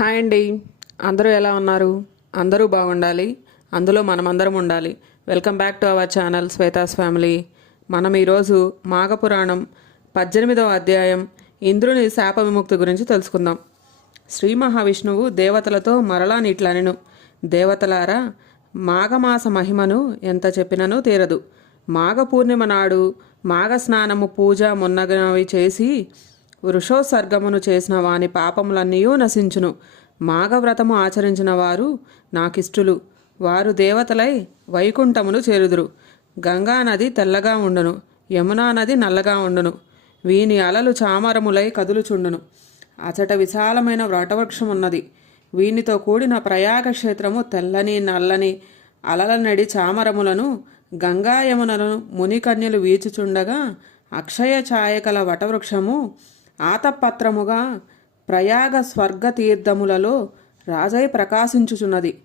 Hi అండి. అందరూ ఎలా ఉన్నారు? అందరూ బాగుండాలి. అందులో మనమందరం ఉండాలి. Welcome back to our channel Shweta's family. మనం ఈరోజు మాఘపురాణం పద్దెనిమిదవ అధ్యాయం ఇంద్రుని శాప విముక్తి గురించి తెలుసుకుందాం. శ్రీ మహావిష్ణువు దేవతలతో మరలా నీట్లనెను. దేవతలారా మాఘమాస మహిమను ఎంత చెప్పినను తీరదు. మాఘ పూర్ణిమ నాడు మాఘ స్నానము పూజ మున్నగనవి చేసి వృషోత్సర్గమును చేసిన వాని పాపములన్నీయూ నశించును. మాఘవ్రతము ఆచరించిన వారు నాకిష్టులు. వారు దేవతలై వైకుంఠమును చేరుదురు. గంగా నది తెల్లగా ఉండును. యమునా నది నల్లగా ఉండును. వీని అలలు చామరములై కదులుచుండును. అచట విశాలమైన వ్రటవృక్షం ఉన్నది వీనితో కూడిన ప్రయాగ క్షేత్రము తెల్లని నల్లని అలల నడి చామరములను గంగా యమునలను మునికన్యలు వీచుచుండగా అక్షయ ఛాయకల వటవృక్షము ఆతపత్రముగా ప్రయాగ స్వర్గతీర్థములలో రాజై ప్రకాశించుచున్నది.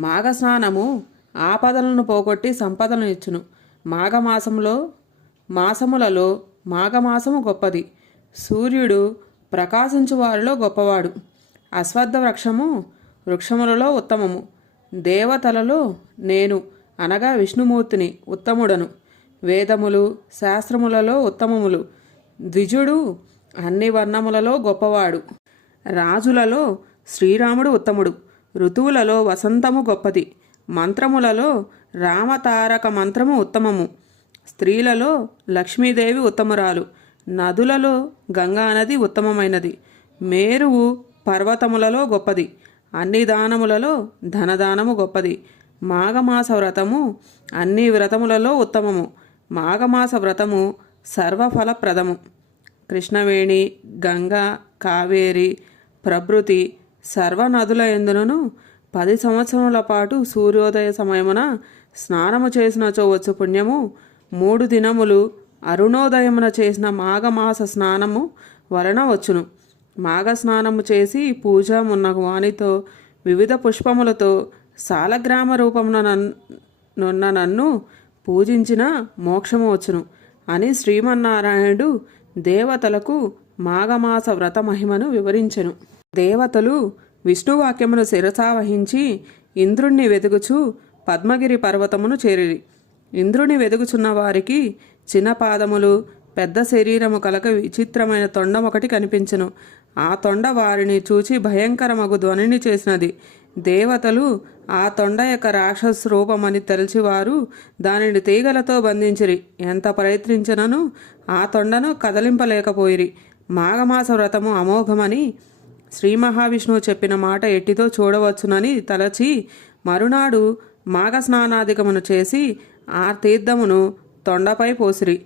మాఘస్నానము ఆపదలను పోగొట్టి సంపదలను ఇచ్చును. మాఘమాసంలో మాసములలో మాఘమాసము గొప్పది. సూర్యుడు ప్రకాశించు వారిలో గొప్పవాడు. అశ్వత్థ వృక్షము వృక్షములలో ఉత్తమము. దేవతలలో నేను అనగా విష్ణుమూర్తిని ఉత్తముడను. వేదములు శాస్త్రములలో ఉత్తమములు. ద్విజుడు అన్ని వర్ణములలో గొప్పవాడు. రాజులలో శ్రీరాముడు ఉత్తముడు. ఋతువులలో వసంతము గొప్పది. మంత్రములలో రామతారక మంత్రము ఉత్తమము. స్త్రీలలో లక్ష్మీదేవి ఉత్తమురాలు. నదులలో గంగానది ఉత్తమమైనది. మేరువు పర్వతములలో గొప్పది. అన్ని దానములలో ధనదానము గొప్పది. మాఘమాస వ్రతము అన్ని వ్రతములలో ఉత్తమము. మాఘమాస వ్రతము సర్వఫలప్రదము. కృష్ణవేణి గంగా కావేరి ప్రభృతి సర్వనదుల ఎందునను పది సంవత్సరముల పాటు సూర్యోదయ సమయమున స్నానము చేసినచో వచ్చు పుణ్యము మూడు దినములు అరుణోదయమున చేసిన మాఘమాస స్నానము వలన వచ్చును. మాఘ స్నానము చేసి పూజ మున్న వివిధ పుష్పములతో సాలగ్రామ రూపమున నన్- నన్ను పూజించిన మోక్షము వచ్చును అని శ్రీమన్నారాయణుడు దేవతలకు మాఘమాస వ్రత మహిమను వివరించెను. దేవతలు విష్ణువాక్యమును శిరసా వహించి ఇంద్రుణ్ణి వెతుకుచు పద్మగిరి పర్వతమును చేరిరి. ఇంద్రుని వెతుకుచున్న వారికి చిన్న పాదములు పెద్ద శరీరము కలక విచిత్రమైన తొండం ఒకటి కనిపించెను. ఆ తొండ వారిని చూచి భయంకరమగు ధ్వనిని చేసినది. దేవతలు ఆ తొండ యొక్క రాక్షస రూపమని తెలిసివారు. దానిని తీగలతో బంధించిరి. ఎంత ప్రయత్నించినను ఆ తొండను కదలింపలేకపోయిరి. మాఘమాస వ్రతము అమోఘమని శ్రీ మహావిష్ణువు చెప్పిన మాట ఎట్టితో చూడవచ్చునని తలచి మరునాడు మాఘస్నానాధికమును చేసి ఆ తీర్థమును తొండపై పోసిరి.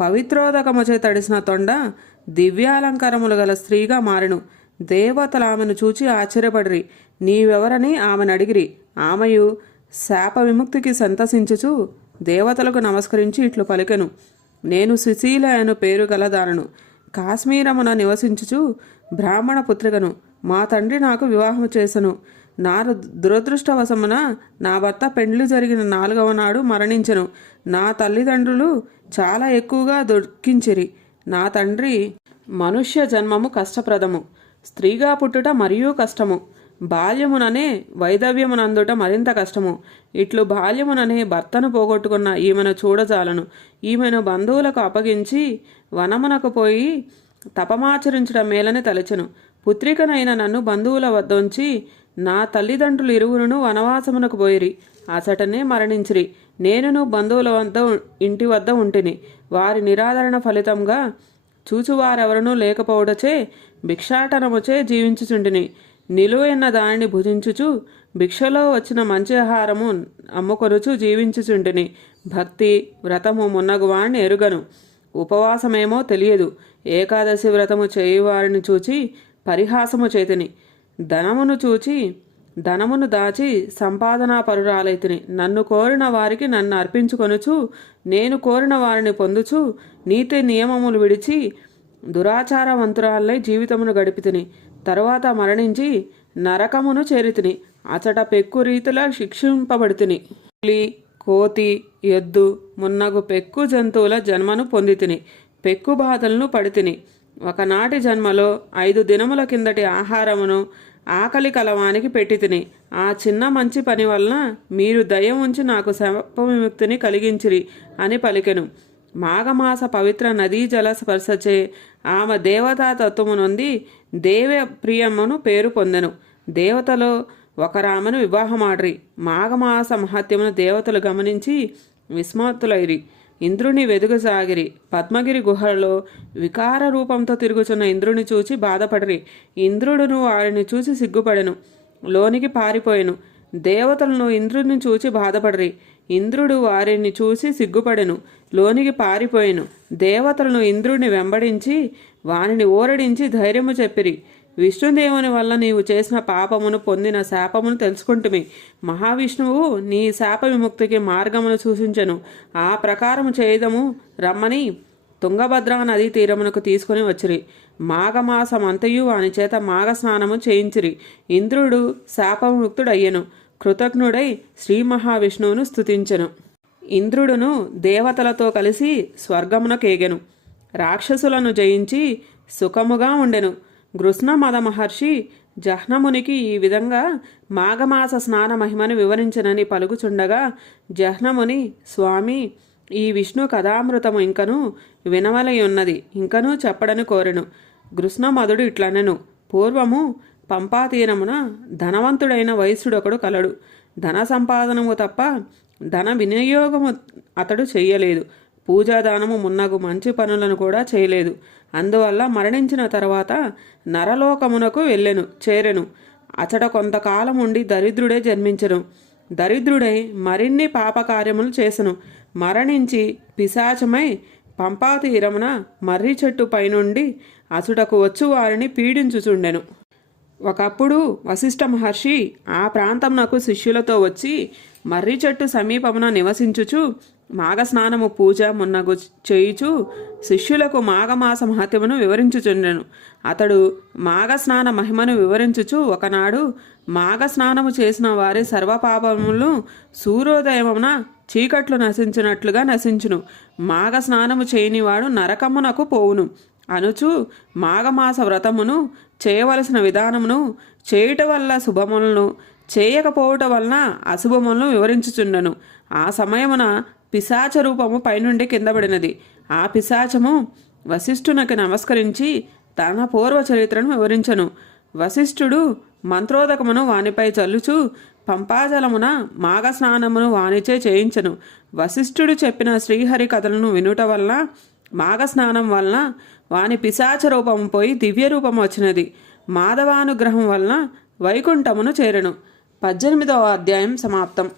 పవిత్రోదకముచే తడిసిన తొండ దివ్యాలంకారములు గల స్త్రీగా మారెను. దేవతలు ఆమెను చూచి ఆశ్చర్యపడిరి. నీవెవరని ఆమెను అడిగిరి. ఆమెయు శాప విముక్తికి సంతసించుచు దేవతలకు నమస్కరించి ఇట్లు పలికెను. నేను సుశీల అను పేరు గలదానను కాశ్మీరమున నివసించుచు బ్రాహ్మణ పుత్రికను. మా తండ్రి నాకు వివాహం చేసెను. నా దురదృష్టవశమున నా భర్త పెండ్లు జరిగిన నాలుగవ నాడు మరణించెను. నా తల్లిదండ్రులు చాలా ఎక్కువగా దుఃఖించిరి నా తండ్రి మనుష్య జన్మము కష్టప్రదము. స్త్రీగా పుట్టుట మరియు కష్టము. బాల్యముననే వైదవ్యమునందుట మరింత కష్టము. ఇట్లు బాల్యముననే భర్తను పోగొట్టుకున్న ఈమెను చూడజాలను. ఈమెను బంధువులకు అప్పగించి వనమునకు పోయి తపమాచరించడం మేలని తలచెను. పుత్రికనైన నన్ను బంధువుల వద్దంచి నా తల్లిదండ్రులు ఇరువురును వనవాసమునకు పోయిరి. అసటనే మరణించిరి. నేనును బంధువుల వద్ద ఇంటి వద్ద ఉంటిని. వారి నిరాదరణ ఫలితంగా చూచువారెవరనూ లేకపోవడచే భిక్షాటనముచే జీవించుచుంటిని. నిలువైన దానిని భుజించుచు భిక్షలో వచ్చిన మంచి ఆహారము అమ్ముకొనుచు జీవించుచుండిని భక్తి వ్రతము మున్నగు వాణ్ణి ఎరుగను. ఉపవాసమేమో తెలియదు. ఏకాదశి వ్రతము చేయువారిని చూచి పరిహాసము చేతిని. ధనమును చూచి ధనమును దాచి సంపాదనా పరురాలైతిని నన్ను కోరిన వారికి నన్ను అర్పించుకొనుచు నేను కోరిన వారిని పొందుచు నీతి నియమములు విడిచి దురాచారవంతురాలై జీవితమును గడిపితిని. తరువాత మరణించి నరకమును చేరితిని. అచట పెక్కు రీతిలా శిక్షింపబడితిని. పులి కోతి ఎద్దు మున్నగు పెక్కు జంతువుల జన్మను పొందితిని. పెక్కు బాధలను పడితిని. ఒకనాటి జన్మలో ఐదు దినముల కిందటి ఆహారమును ఆకలి కలవానికి పెట్టితిని. ఆ చిన్న మంచి పని వలన మీరు దయ ఉంచి నాకు శాప విముక్తిని కలిగించిరి అని పలికెను. మాఘమాస పవిత్ర నదీ జల స్పర్శచే ఆమె దేవతా తత్వము నొంది దేవ ప్రియమ్మను పేరు పొందెను. దేవతలో ఒకరామను వివాహమాడ్రి. మాఘమాస మహత్యమును దేవతలు గమనించి విస్మత్తులైరి. ఇంద్రుని వెదుగసాగిరి పద్మగిరి గుహలో వికార రూపంతో తిరుగుచున్న ఇంద్రుని చూచి బాధపడిరి. ఇంద్రుడును వారిని చూసి సిగ్గుపడెను. లోనికి పారిపోయెను. దేవతలను ఇంద్రుని చూచి బాధపడిరి. ఇంద్రుడు వారిని చూసి సిగ్గుపడెను. లోనికి పారిపోయిను. దేవతలను ఇంద్రుడిని వెంబడించి వానిని ఓరడించి ధైర్యము చెప్పిరి. విష్ణుదేవుని వల్ల నీవు చేసిన పాపమును పొందిన శాపమును తెలుసుకుంటుమి. మహావిష్ణువు నీ శాప విముక్తికి మార్గమును సూచించను. ఆ ప్రకారము చేయదము రమ్మని తుంగభద్రా నదీ తీరమునకు తీసుకుని వచ్చిరి. మాఘమాసమంతయు వాని చేత మాఘ స్నానము చేయించిరి. ఇంద్రుడు శాపముక్తుడయ్యను కృతజ్ఞుడై శ్రీ మహావిష్ణువును స్తుతించెను. ఇంద్రుడును దేవతలతో కలిసి స్వర్గమునకేగెను. రాక్షసులను జయించి సుఖముగా ఉండెను. గృష్ణమద మహర్షి జహ్నమునికి ఈ విధంగా మాఘమాస స్నాన మహిమను వివరించనని పలుకుచుండగా జహ్నముని స్వామి ఈ విష్ణు కథామృతము ఇంకను వినవలయున్నది. ఇంకనూ చెప్పడని కోరెను. గృష్ణమధుడు ఇట్లనెను. పూర్వము పంపాతీరమున ధనవంతుడైన వయస్సుడొకడు కలడు. ధన సంపాదనము తప్ప ధన వినియోగము అతడు చేయలేదు. పూజాదానము మున్నగు మంచి పనులను కూడా చేయలేదు. అందువల్ల మరణించిన తర్వాత నరలోకమునకు వెళ్ళెను చేరెను. అచట కొంతకాలం ఉండి దరిద్రుడే జన్మించెను. దరిద్రుడై మరిన్ని పాపకార్యములు చేసెను. మరణించి పిశాచమై పంపాతీరమున మర్రి చెట్టు పైనుండి అసుటకు వచ్చు వారిని పీడించుచుండెను. ఒకప్పుడు వశిష్ఠ మహర్షి ఆ ప్రాంతమునకు శిష్యులతో వచ్చి మర్రి చెట్టు సమీపమున నివసించుచు మాఘస్నానము పూజ మున్నగు చేయుచు శిష్యులకు మాఘమాస మహత్యమును వివరించుచుండెను. అతడు మాఘస్నాన మహిమను వివరించుచు ఒకనాడు మాఘస్నానము చేసిన వారి సర్వపాపములు సూర్యోదయమున చీకట్లు నశించినట్లుగా నశించును. మాఘస్నానము చేయనివాడు నరకమునకు పోవును. అనుచు మాఘమాస వ్రతమును చేయవలసిన విధానమును చేయుట వల్ల శుభములను చేయకపోవుట వలన అశుభములను వివరించుచుండెను. ఆ సమయమున పిశాచ రూపము పైనుండి కిందపడినది ఆ పిశాచము వశిష్ఠునకి నమస్కరించి తన పూర్వ చరిత్రను వివరించను. వశిష్ఠుడు మంత్రోదకమును వానిపై చల్లుచు పంపాజలమున మాఘస్నానమును వానిచే చేయించను. వశిష్ఠుడు చెప్పిన శ్రీహరి కథలను వినుట వల్ల మాఘస్నానం వలన వాని పిశాచ రూపం పోయి దివ్య రూపం వచ్చినది. మాధవానుగ్రహం వలన వైకుంఠమును చేరెను. పద్దెనిమిదవ అధ్యాయం సమాప్తం.